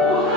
Oh.